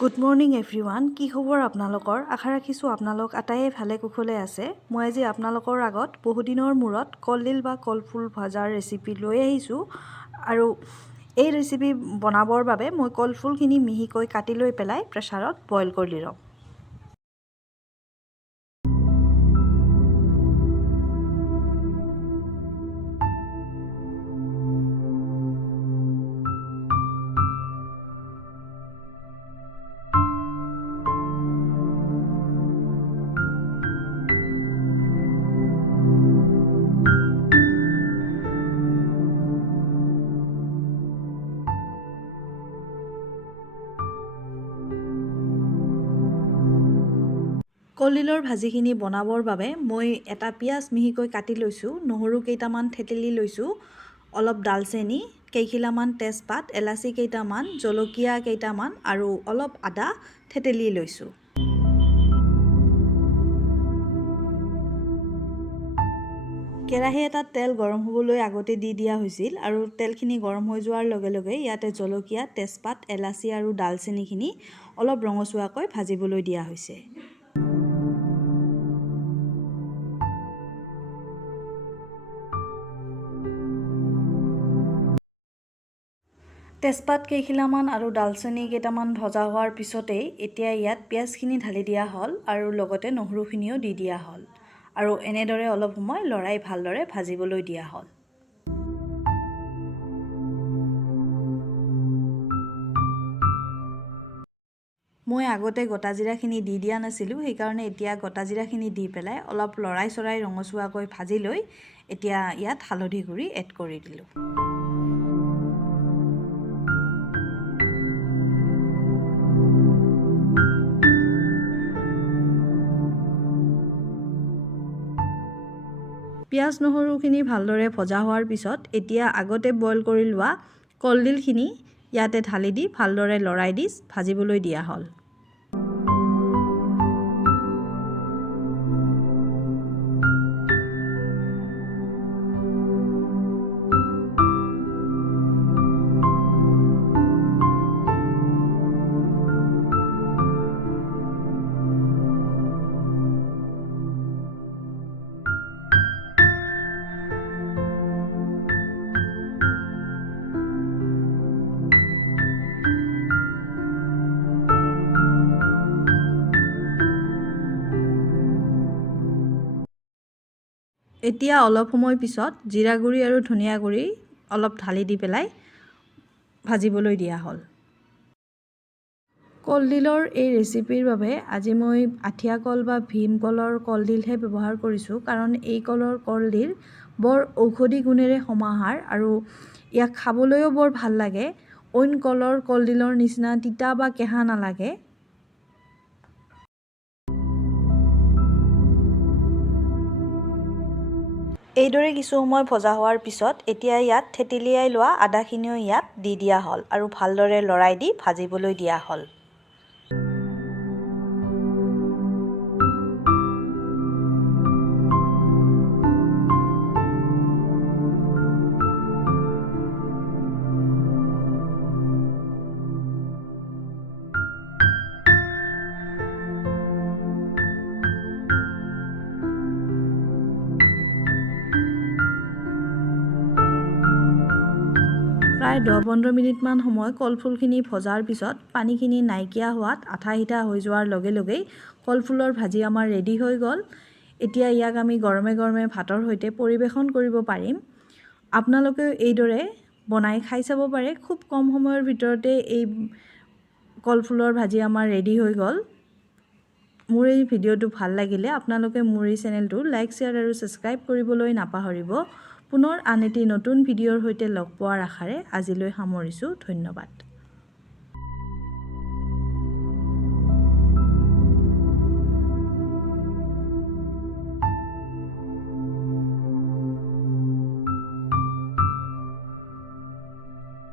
Good morning everyone. কি খবৰ আপোনালোকৰ? আশা ৰাখিছোঁ আপোনালোক আটাইয়ে ভালে কুশলে আছে। মই আজি আপোনালোকৰ আগত বহুদিনৰ মূৰত কলডিল বা কলফুল ভজাৰ ৰেচিপি লৈ আহিছোঁ। আৰু এই ৰেচিপি বনাবৰ বাবে মই কলফুলখিনি মিহিকৈ কাটি লৈ পেলাই প্ৰেছাৰত বইল কৰি ল'ম। কলডিলৰ ভাজিখিনি বনাবৰ বাবে মই এটা পিঁয়াজ মিহিকৈ কাটি লৈছোঁ, নহৰু কেইটামান থেতেলি লৈছোঁ, অলপ ডালচেনি, কেইখিলামান তেজপাত, এলাচি কেইটামান, জলকীয়া কেইটামান আৰু অলপ আদা থেতেলি লৈছোঁ। কেৰাহী এটাত তেল গৰম হ'বলৈ আগতে দি দিয়া হৈছিল আৰু তেলখিনি গৰম হৈ যোৱাৰ লগে লগে ইয়াতে জলকীয়া, তেজপাত, এলাচি আৰু ডালচেনিখিনি অলপ ৰঙচুৱাকৈ ভাজিবলৈ দিয়া হৈছে। তেজপাত কেইখিলামান আৰু ডালচেনি কেইটামান ভজা হোৱাৰ পিছতেই এতিয়া ইয়াত পিঁয়াজখিনি ঢালি দিয়া হ'ল আৰু লগতে নহৰুখিনিও দি দিয়া হ'ল আৰু এনেদৰে অলপ সময় লৰাই ভালদৰে ভাজিবলৈ দিয়া হ'ল। মই আগতে গোটা জিৰাখিনি দি দিয়া নাছিলোঁ, সেইকাৰণে এতিয়া গোটা জিৰাখিনি দি পেলাই অলপ লৰাই চৰাই ৰঙচুৱাকৈ ভাজি লৈ এতিয়া ইয়াত হালধি গুড়ি এড কৰি দিলোঁ। পিঁয়াজ নহৰুখিনি ভালদৰে ভজা হোৱাৰ পিছত এতিয়া আগতে বইল কৰি লোৱা কলডিলখিনি ইয়াতে ঢালি দি ভালদৰে লৰাই দি ভাজিবলৈ দিয়া হ'ল। এতিয়া অলপ সময় পিছত জিৰা গুড়ি আৰু ধনিয়া গুড়ি অলপ ঢালি দি পেলাই ভাজিবলৈ দিয়া হ'ল। কলডিলৰ এই ৰেচিপিৰ বাবে আজি মই আঠিয়া কল বা ভীমকলৰ কলডিলহে ব্যৱহাৰ কৰিছোঁ, কাৰণ এই কলৰ কলডিল বৰ ঔষধি গুণেৰে সমাহাৰ আৰু ইয়াক খাবলৈও বৰ ভাল লাগে। অইন কলৰ কলডিলৰ নিচিনা তিতা বা কেঁহা নালাগে। এইদৰে কিছু সময় ভজা হোৱাৰ পিছত এতিয়া ইয়াত থেতেলিয়াই লোৱা আদাখিনিও ইয়াত দি দিয়া হ'ল আৰু ভালদৰে লৰাই দি ভাজিবলৈ দিয়া হ'ল। প্ৰায় 10-15 মিনিটমান সময় কলফুলখিনি ভজাৰ পিছত পানীখিনি নাইকিয়া হোৱাত আঠা সিঠা হৈ যোৱাৰ লগে লগেই কলফুলৰ ভাজি আমাৰ ৰেডি হৈ গ'ল। এতিয়া ইয়াক আমি গৰমে গৰমে ভাতৰ সৈতে পৰিৱেশন কৰিব পাৰিম। আপোনালোকেও এইদৰে বনাই খাই চাব পাৰে। খুব কম সময়ৰ ভিতৰতে এই কলফুলৰ ভাজি আমাৰ ৰেডি হৈ গ'ল। মোৰ এই ভিডিঅ'টো ভাল লাগিলে আপোনালোকে মোৰ এই চেনেলটো লাইক, শ্বেয়াৰ আৰু ছাবস্ক্ৰাইব কৰিবলৈ নাপাহৰিব। পুনৰ আন এটি নতুন ভিডিঅ'ৰ সৈতে লগ পোৱাৰ আশাৰে আজিলৈ সামৰিছোঁ। ধন্যবাদ।